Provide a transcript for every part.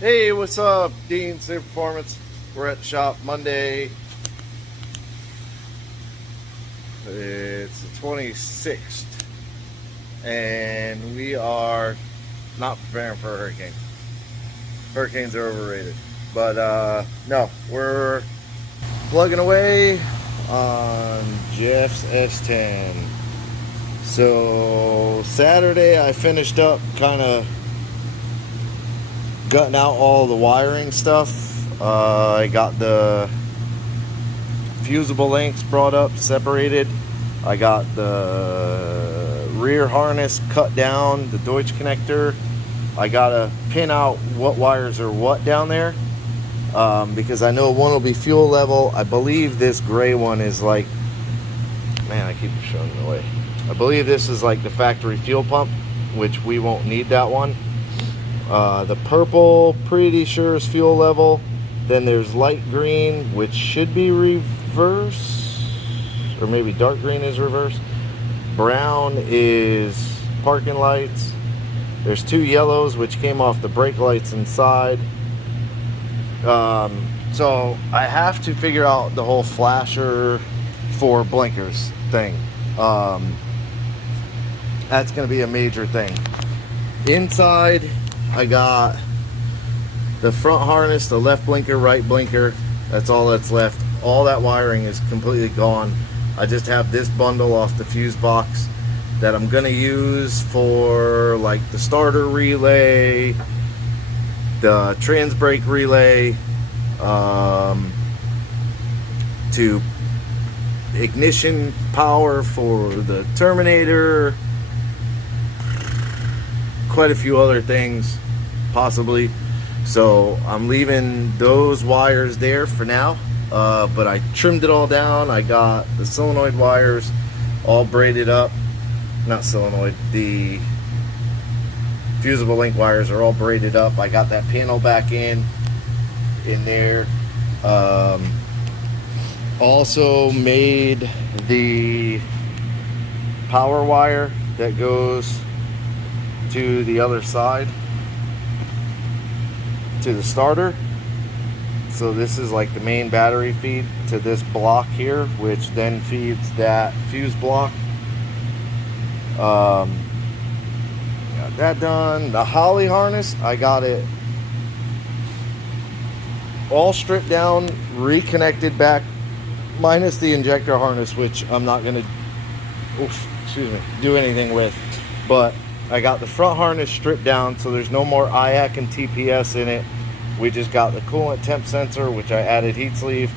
Hey, what's up? Dean, Safe Performance. We're at the shop Monday. It's the 26th. And we are not preparing for a hurricane. Hurricanes are overrated. But no, we're plugging away on Jeff's S10. So Saturday I finished up kind of gutting out all the wiring stuff. I got the fusible links brought up, separated. I got the rear harness cut down, the Deutsch connector. I gotta pin out what wires are what down there, because I know one will be fuel level. I believe this gray one is like, man, I keep showing it away. I believe this is like the factory fuel pump, which we won't need that one. The purple, pretty sure is fuel level. Then there's light green, which should be reverse, or maybe dark green is reverse. Brown is parking lights. There's two yellows, which came off the brake lights inside. So I have to figure out the whole flasher for blinkers thing. That's going to be a major thing. Inside, I got the front harness, the left blinker, right blinker. That's all that's left. All that wiring is completely gone. I just have this bundle off the fuse box that I'm gonna use for like the starter relay, the trans brake relay, to ignition power for the Terminator, quite a few other things possibly. So I'm leaving those wires there for now, but I trimmed it all down. I got the solenoid wires all braided up. Not solenoid, the fusible link wires are all braided up. I got that panel back in there. Also made the power wire that goes to the other side, to the starter. So this is like the main battery feed to this block here, which then feeds that fuse block. Got that done. The Holly harness, I got it all stripped down, reconnected back, minus the injector harness, which I'm not gonna do anything with. But I got the front harness stripped down, so there's no more IAC and TPS in it. We just got the coolant temp sensor, which I added heat sleeve,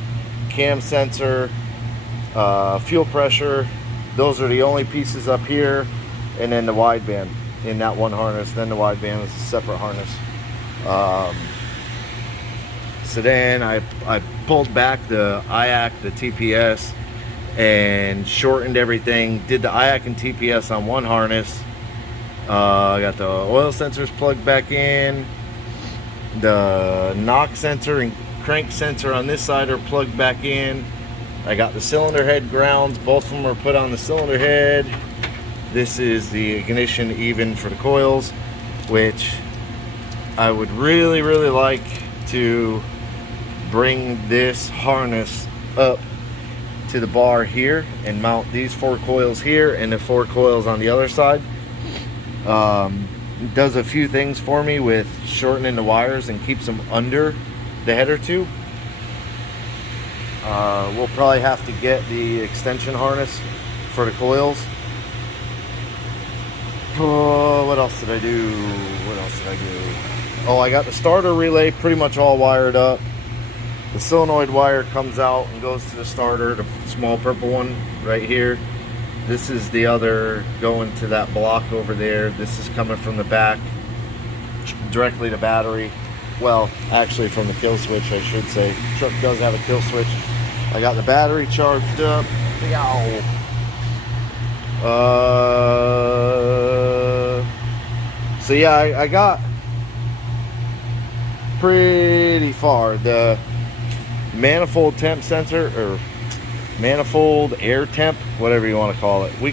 cam sensor, fuel pressure. Those are the only pieces up here, and then the wideband in that one harness. Then the wideband is a separate harness. So then I pulled back the IAC, the TPS, and shortened everything. Did the IAC and TPS on one harness. I got the oil sensors plugged back in. The knock sensor and crank sensor on this side are plugged back in. I got the cylinder head grounds. Both of them are put on the cylinder head. This is the ignition even for the coils, which I would really like to bring this harness up to the bar here and mount these 4 coils here and the 4 coils on the other side. It does a few things for me with shortening the wires and keeps them under the header tube. We'll probably have to get the extension harness for the coils. What else did I do? Oh, I got the starter relay pretty much all wired up. The solenoid wire comes out and goes to the starter, the small purple one right here. This is the other going to that block over there. This is coming from the back directly to battery. Well, actually from the kill switch, I should say. The truck does have a kill switch. I got the battery charged up. So yeah, I got pretty far. The manifold temp sensor, or manifold air temp, whatever you want to call it. We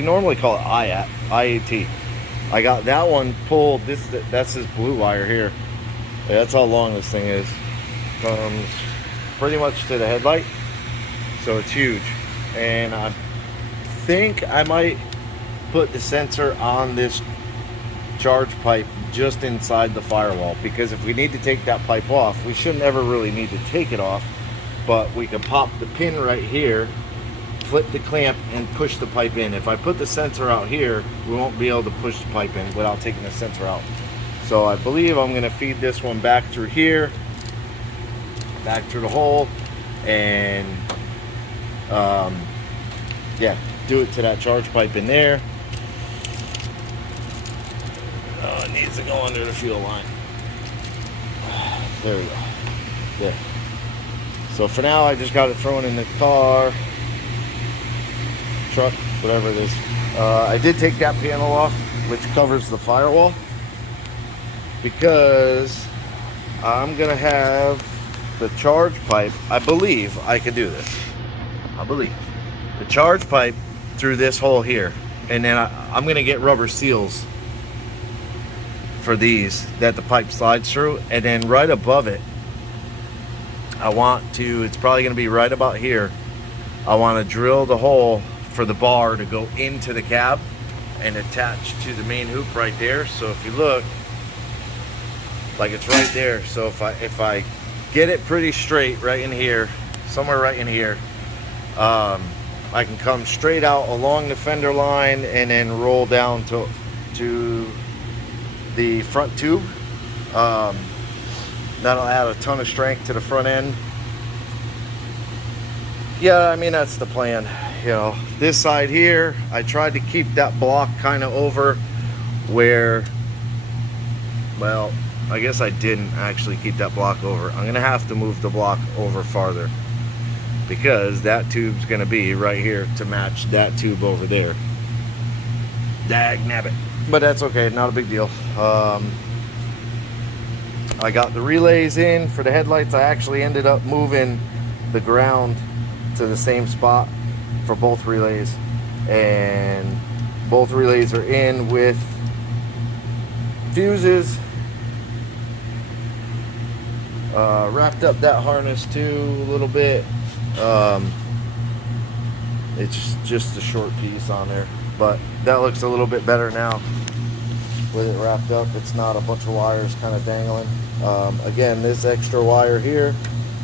normally call it IAT. I got that one pulled. That's this blue wire here. Yeah, that's how long this thing is. Comes pretty much to the headlight, so it's huge. And I think I might put the sensor on this charge pipe just inside the firewall, because if we need to take that pipe off, we shouldn't ever really need to take it off, but we can pop the pin right here, flip the clamp, and push the pipe in. If I put the sensor out here, we won't be able to push the pipe in without taking the sensor out. So I believe I'm going to feed this one back through here, back through the hole, and yeah, do it to that charge pipe in there. Oh, it needs to go under the fuel line. There we go. There. So for now, I just got it thrown in the car, truck, whatever it is. I did take that panel off, which covers the firewall, because I'm gonna have the charge pipe. I believe I could do this. I believe the charge pipe through this hole here, and then I'm gonna get rubber seals for these that the pipe slides through, and then right above it, I want to, it's probably going to be right about here, I want to drill the hole for the bar to go into the cab and attach to the main hoop right there. So if you look, like, it's right there. So if I get it pretty straight right in here, somewhere right in here, I can come straight out along the fender line and then roll down to the front tube. That'll add a ton of strength to the front end. Yeah, I mean, that's the plan. You know, this side here, I tried to keep that block kind of over where, well, I guess I didn't actually keep that block over. I'm gonna have to move the block over farther, because that tube's gonna be right here to match that tube over there. Dag nabbit. But that's okay, not a big deal. I got the relays in for the headlights. I actually ended up moving the ground to the same spot for both relays, and both relays are in with fuses. Wrapped up that harness too a little bit. It's just a short piece on there, but that looks a little bit better now with it wrapped up. It's not a bunch of wires kind of dangling. Again, this extra wire here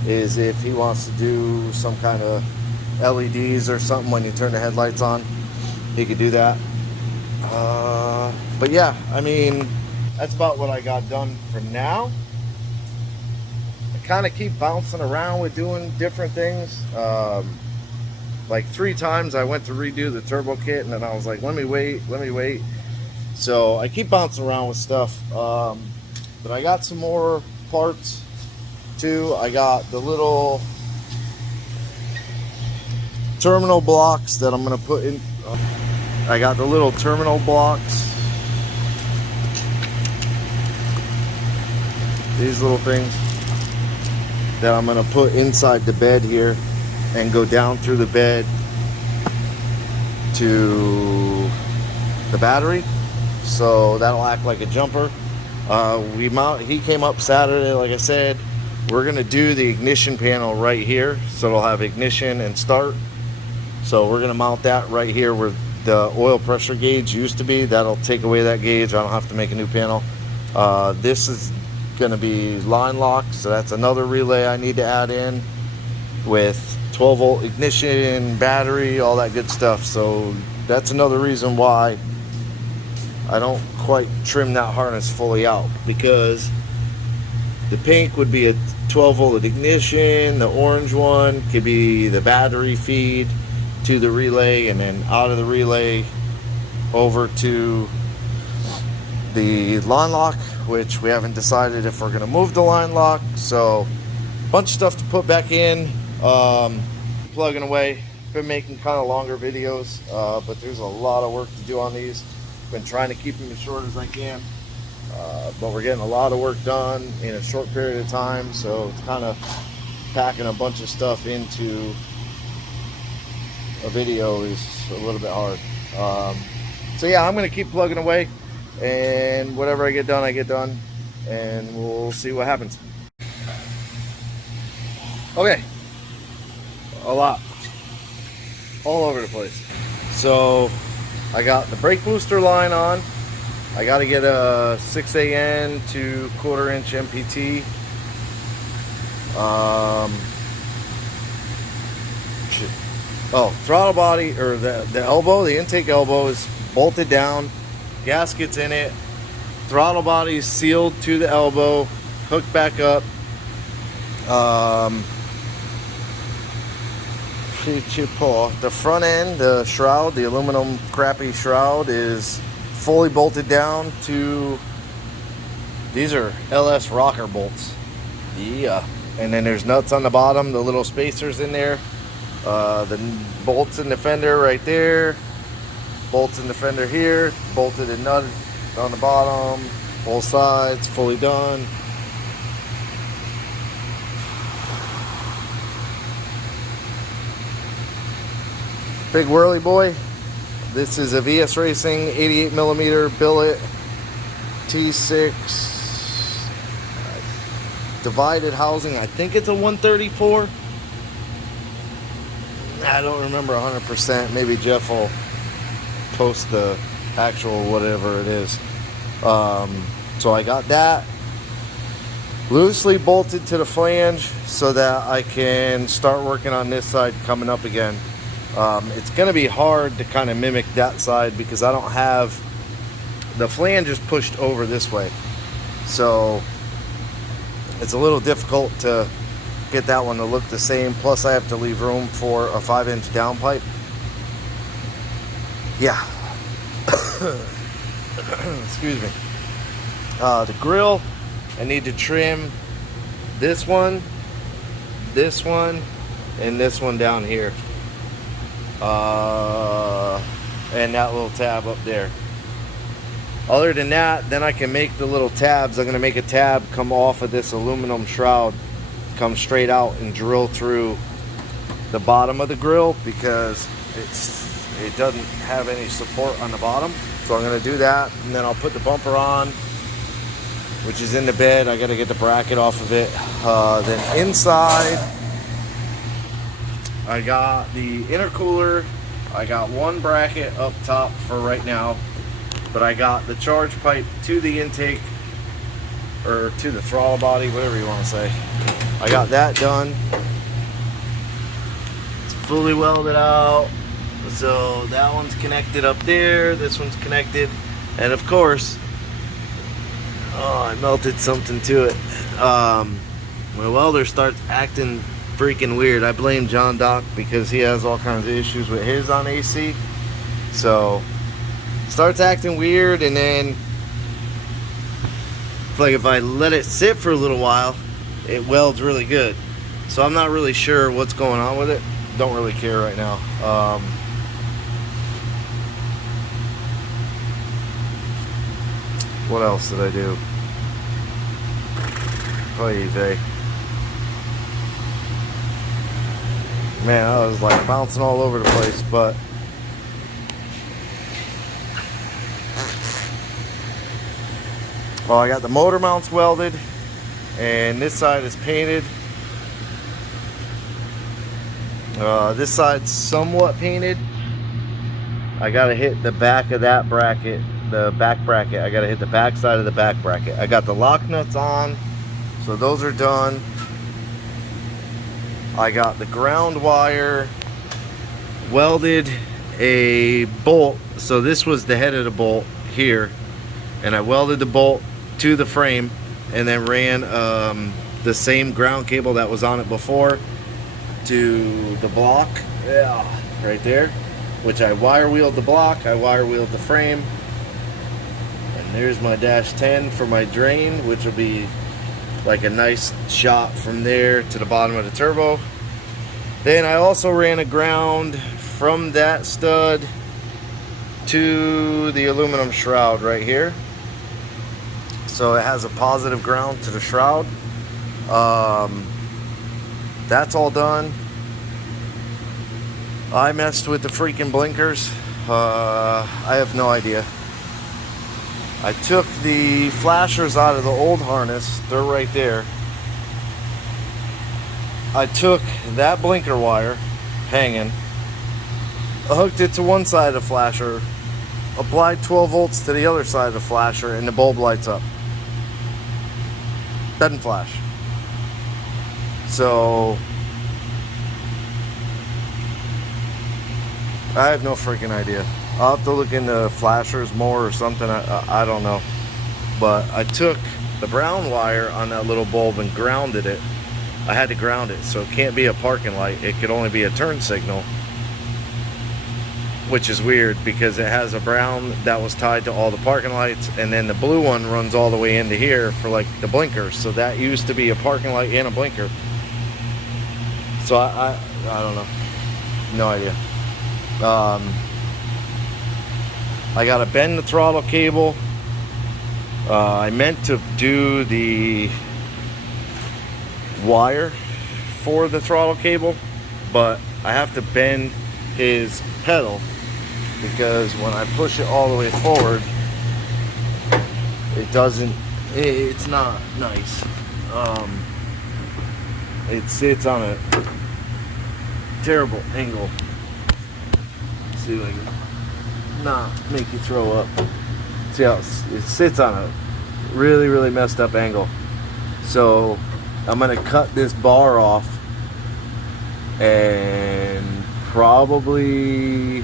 is if he wants to do some kind of LEDs or something when you turn the headlights on, he could do that. But yeah, I mean, that's about what I got done for now. I kind of keep bouncing around with doing different things. Like 3 times I went to redo the turbo kit, and then I was like, let me wait. So I keep bouncing around with stuff. But I got some more parts too. I got the little terminal blocks that I'm going to put in. I got the little terminal blocks. These little things that I'm going to put inside the bed here and go down through the bed to the battery. So that'll act like a jumper. He came up Saturday, like I said. We're gonna do the ignition panel right here, so it'll have ignition and start. So we're gonna mount that right here where the oil pressure gauge used to be. That'll take away that gauge. I don't have to make a new panel. This is gonna be line lock, so that's another relay I need to add in with 12 volt ignition, battery, all that good stuff. So that's another reason why I don't quite trim that harness fully out, because the pink would be a 12 volt ignition, the orange one could be the battery feed to the relay, and then out of the relay over to the line lock, which we haven't decided if we're going to move the line lock. So a bunch of stuff to put back in, plugging away. Been making kind of longer videos, but there's a lot of work to do on these. Been trying to keep them as short as I can, but we're getting a lot of work done in a short period of time, so it's kind of packing a bunch of stuff into a video is a little bit hard. So yeah, I'm going to keep plugging away, and whatever I get done, and we'll see what happens. Okay, a lot, all over the place. So I got the brake booster line on. I got to get a 6AN to 1/4 inch MPT. Oh, throttle body, or the elbow, the intake elbow is bolted down, gaskets in it, throttle body is sealed to the elbow, hooked back up. The front end, the shroud, the aluminum crappy shroud, is fully bolted down to, these are LS rocker bolts. Yeah. And then there's nuts on the bottom, the little spacers in there. The bolts in the fender right there. Bolts in the fender here. Bolted and nutted on the bottom. Both sides, fully done. Big whirly boy. This is a VS Racing 88mm billet T6 divided housing. I think it's a 134. I don't remember 100%. Maybe Jeff will post the actual whatever it is. So I got that loosely bolted to the flange so that I can start working on this side coming up again. It's going to be hard to kind of mimic that side because I don't have the flange is pushed over this way, so it's a little difficult to get that one to look the same. Plus I have to leave room for a 5-inch downpipe. Yeah. Excuse me. The grill, I need to trim this one, and this one down here. And that little tab up there. Other than that, then I can make the little tabs. I'm going to make a tab come off of this aluminum shroud, come straight out and drill through the bottom of the grill because it doesn't have any support on the bottom. So I'm going to do that, and then I'll put the bumper on, which is in the bed. I got to get the bracket off of it. Then inside, I got the intercooler. I got one bracket up top for right now, but I got the charge pipe to the intake, or to the throttle body, whatever you want to say. I got that done. It's fully welded out. So that one's connected up there, this one's connected, and of course, oh, I melted something to it. My welder starts acting freaking weird. I blame John Doc because he has all kinds of issues with his on AC. So starts acting weird, and then like if I let it sit for a little while, it welds really good. So I'm not really sure what's going on with it. Don't really care right now. What else did I do? Oy vey. Man, I was like bouncing all over the place, but well, I got the motor mounts welded, and this side is painted. This side's somewhat painted. I gotta hit the back of that bracket, the back bracket. I gotta hit the back side of the back bracket. I got the lock nuts on, so those are done. I got the ground wire welded a bolt. So this was the head of the bolt here, and I welded the bolt to the frame and then ran the same ground cable that was on it before to the block, yeah, right there, which I wire wheeled the block, I wire wheeled the frame, and there's my dash 10 for my drain, which will be like a nice shot from there to the bottom of the turbo. Then I also ran a ground from that stud to the aluminum shroud right here, so it has a positive ground to the shroud. That's all done. I messed with the freaking blinkers. I have no idea. I took the flashers out of the old harness. They're right there. I took that blinker wire hanging, hooked it to one side of the flasher, applied 12 volts to the other side of the flasher, and the bulb lights up. Doesn't flash. So I have no freaking idea. I'll have to look into flashers more or something. I don't know. But I took the brown wire on that little bulb and grounded it. I had to ground it, so it can't be a parking light. It could only be a turn signal, which is weird because it has a brown that was tied to all the parking lights, and then the blue one runs all the way into here for like the blinkers. So that used to be a parking light and a blinker. So I don't know. No idea. I gotta bend the throttle cable. I meant to do the wire for the throttle cable, but I have to bend his pedal because when I push it all the way forward, it's not nice. It sits on a terrible angle. Let's see if I can not make you throw up. See how it sits on a really messed up angle. So I'm gonna cut this bar off and probably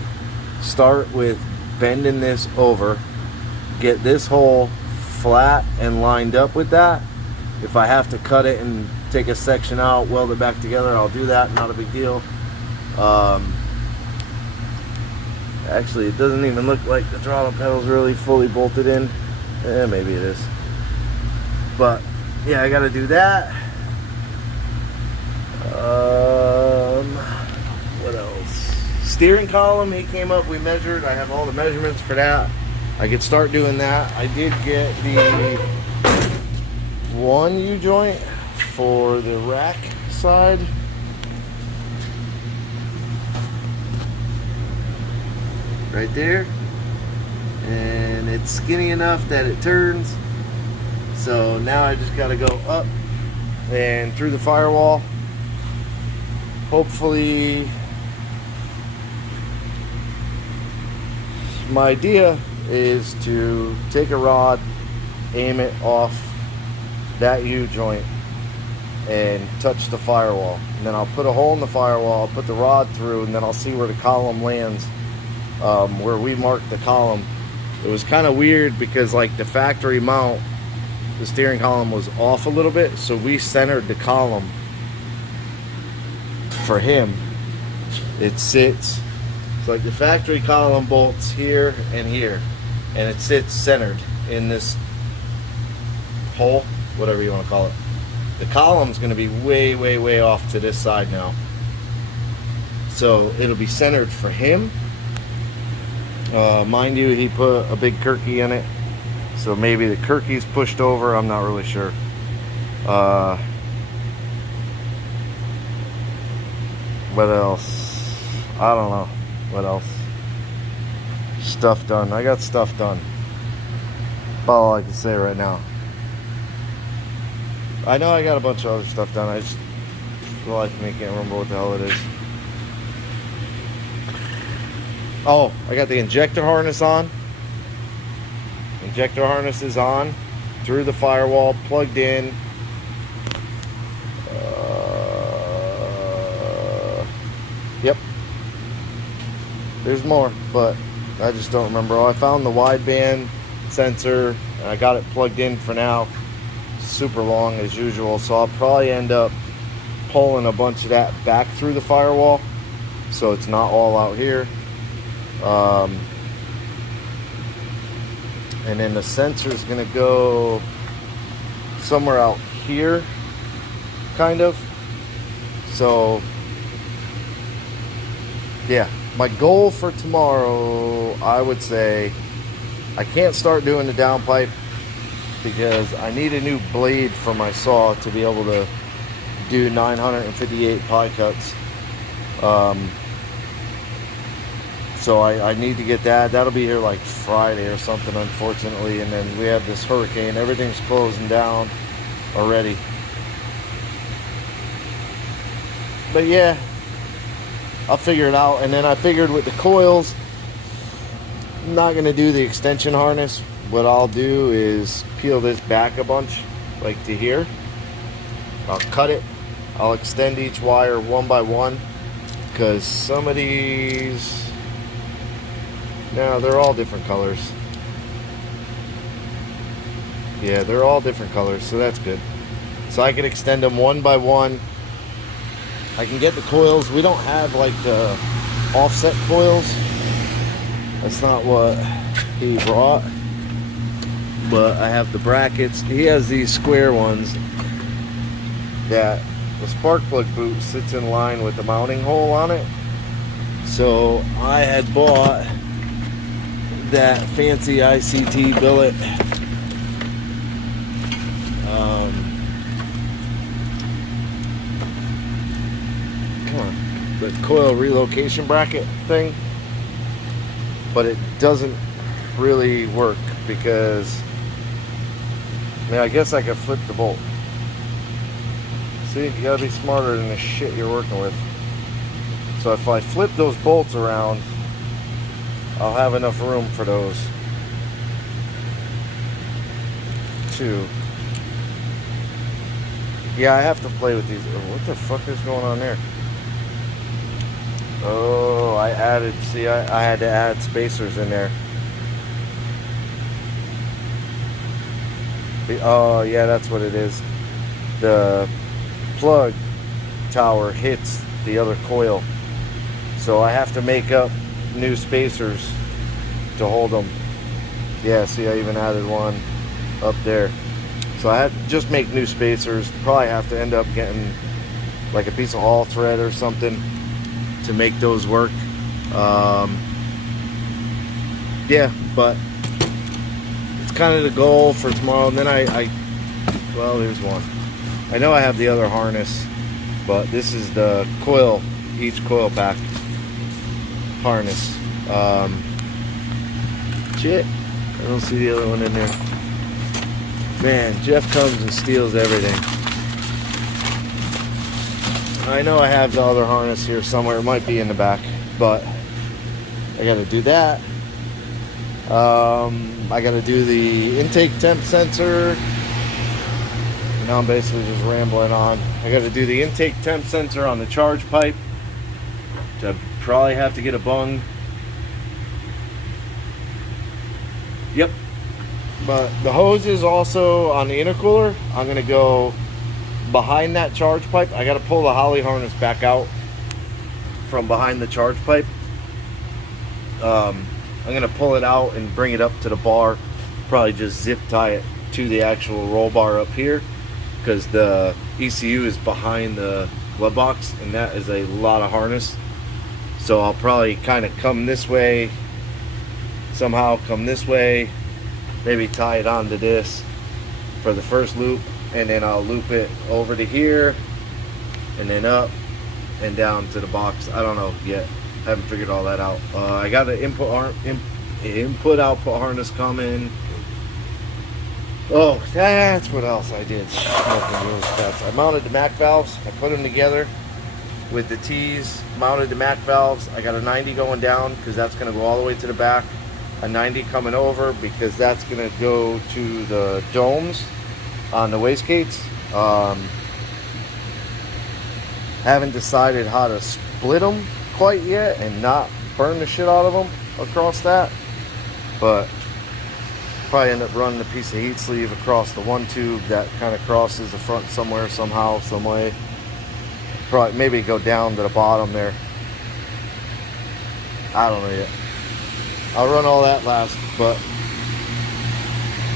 start with bending this over, get this hole flat and lined up with that. If I have to cut it and take a section out, weld it back together, I'll do that. Not a big deal. Actually, it doesn't even look like the throttle pedal's really fully bolted in. Maybe it is. But yeah, I gotta do that. What else? Steering column, he came up, we measured. I have all the measurements for that. I could start doing that. I did get the one U-joint for the rack side. Right there, and it's skinny enough that it turns. So now I just got to go up and through the firewall. Hopefully, my idea is to take a rod, aim it off that U-joint and touch the firewall, and then I'll put a hole in the firewall, I'll put the rod through, and then I'll see where the column lands. Where we marked the column, it was kind of weird because like the factory mount, the steering column was off a little bit, so we centered the column for him. It sits, it's like the factory column bolts here and here, and it sits centered in this hole, whatever you want to call it. The column's going to be way off to this side now, so it'll be centered for him. Mind you, he put a big Kirky in it, so maybe the Kirky's pushed over. I'm not really sure. What else? I don't know. What else? Stuff done. I got stuff done. That's all I can say right now. I know I got a bunch of other stuff done. I just, for the life of me, can't remember what the hell it is. Oh, I got the injector harness on. Injector harness is on, through the firewall, plugged in. Yep. There's more, but I just don't remember. Oh, I found the wideband sensor, and I got it plugged in for now. Super long as usual, so I'll probably end up pulling a bunch of that back through the firewall, so it's not all out here. And then the sensor is going to go somewhere out here, kind of. So yeah, my goal for tomorrow, I would say, I can't start doing the downpipe because I need a new blade for my saw to be able to do 958 pie cuts. So I need to get that. That'll be here like Friday or something, unfortunately. And then we have this hurricane. Everything's closing down already. But yeah, I'll figure it out. And then I figured with the coils, I'm not going to do the extension harness. What I'll do is peel this back a bunch, like to here. I'll cut it. I'll extend each wire one by one, because some of these, no, they're all different colors. Yeah, they're all different colors, so that's good. So I can extend them one by one. I can get the coils. We don't have like the offset coils. That's not what he brought. But I have the brackets. He has these square ones that the spark plug boot sits in line with the mounting hole on it. So I had bought that fancy ICT billet the coil relocation bracket thing, but it doesn't really work because, I mean, I guess I could flip the bolt. See, you gotta be smarter than the shit you're working with. So if I flip those bolts around, I'll have enough room for those too. Yeah, I have to play with these. Oh, what the fuck is going on there? Oh, I added, see, I had to add spacers in there. Oh, yeah, that's what it is. The plug tower hits the other coil. So I have to make up new spacers to hold them. Yeah, see, I even added one up there. So I had to just make new spacers. Probably have to end up getting like a piece of all thread or something to make those work. Yeah, but it's kind of the goal for tomorrow. And then well, there's one. I know I have the other harness, but this is the coil, each coil pack harness. Shit, I don't see the other one in there. Man, Jeff comes and steals everything. I know I have the other harness here somewhere. It might be in the back, but I got to do that. I got to do the intake temp sensor. Now I'm basically just rambling on. I got to do the intake temp sensor on the charge pipe. I probably have to get a bung. Yep. But the hose is also on the intercooler. I'm going to go behind that charge pipe. I got to pull the Holly harness back out from behind the charge pipe. I'm going to pull it out and bring it up to the bar. Probably just zip tie it to the actual roll bar up here, because the ECU is behind the glove box, and that is a lot of harness. So I'll probably kind of come this way, somehow come this way, maybe tie it onto this for the first loop, and then I'll loop it over to here and then up and down to the box. I don't know yet. I haven't figured all that out. I got the input output harness coming. Oh, that's what else I did. I mounted the Mac valves. I put them together with the T's, mounted the Mac valves. I got a 90 going down because that's going to go all the way to the back. A 90 coming over because that's going to go to the domes on the wastegates. Haven't decided how to split them quite yet and not burn the shit out of them across that, but probably end up running a piece of heat sleeve across the one tube that kind of crosses the front somewhere, somehow, some way. Probably maybe go down to the bottom there. I don't know yet. I'll run all that last, but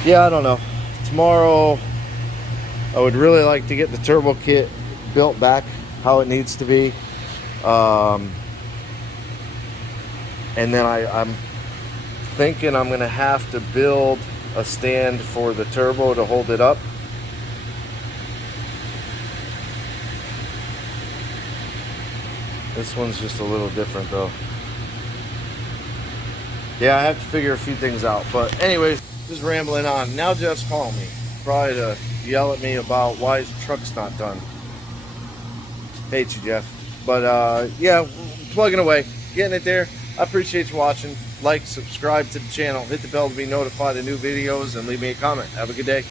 yeah, I don't know. Tomorrow I would really like to get the turbo kit built back how it needs to be. And then I'm thinking I'm gonna have to build a stand for the turbo to hold it up. This one's just a little different though. Yeah, I have to figure a few things out. But anyways, just rambling on. Now Jeff's calling me, probably to yell at me about why his truck's not done. Hate you, Jeff. But yeah, plugging away, getting it there. I appreciate you watching. Like, subscribe to the channel, hit the bell to be notified of new videos, and leave me a comment. Have a good day.